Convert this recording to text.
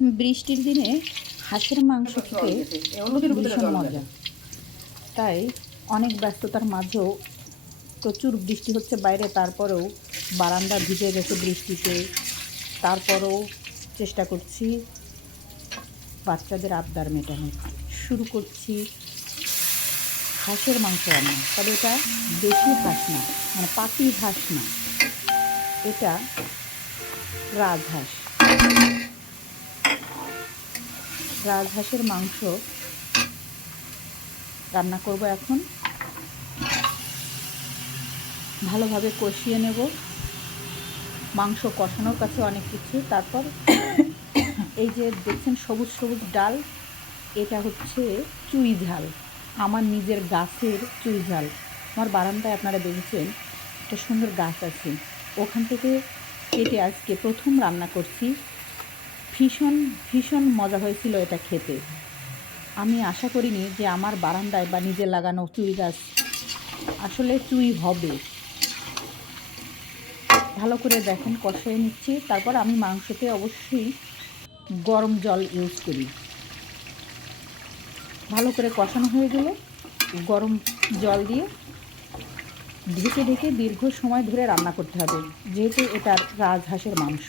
বৃষ্টির দিনে হাঁসের মাংস খেতে ভীষণ মজা। তাই অনেক ব্যস্ততার মাঝেও প্রচুর বৃষ্টি হচ্ছে বাইরে, তারপরেও বারান্দা ভিজে গেছে বৃষ্টিতে, তারপরেও চেষ্টা করছি বাচ্চাদের আবদার মেটানোর। শুরু করছি হাঁসের মাংস রান্না। তবে এটা দেশি হাঁস না, মানে পাতি হাঁস না, এটা রাজহাঁস। রাজহাঁসের মাংস রান্না করব এখন। ভালোভাবে কষিয়ে নেব। মাংস কষানোর কাছে অনেক কিছু। তারপর এই যে দেখছেন সবুজ সবুজ ডাল, এটা হচ্ছে চুই ঝাল, আমার নিজের গাছের চুই ঝাল। আমার বারান্দায় আপনারা দেখেছেন একটা সুন্দর গাছ আছে, ওখান থেকে কেটে আজকে প্রথম রান্না করছি। ভীষণ ভীষণ মজা হয়েছিল এটা খেতে। আমি আশা করিনি যে আমার বারান্দায় বা নিজে লাগানো চুই গাছ আসলে চুই হবে। ভালো করে দেখেন কষিয়ে নিচ্ছি। তারপর আমি মাংসতে অবশ্যই গরম জল ইউজ করি। ভালো করে কষানো হয়ে গেলে গরম জল দিয়ে ঢেকে ঢেকে দীর্ঘ সময় ধরে রান্না করতে হবে, যেহেতু এটা রাজহাঁসের মাংস।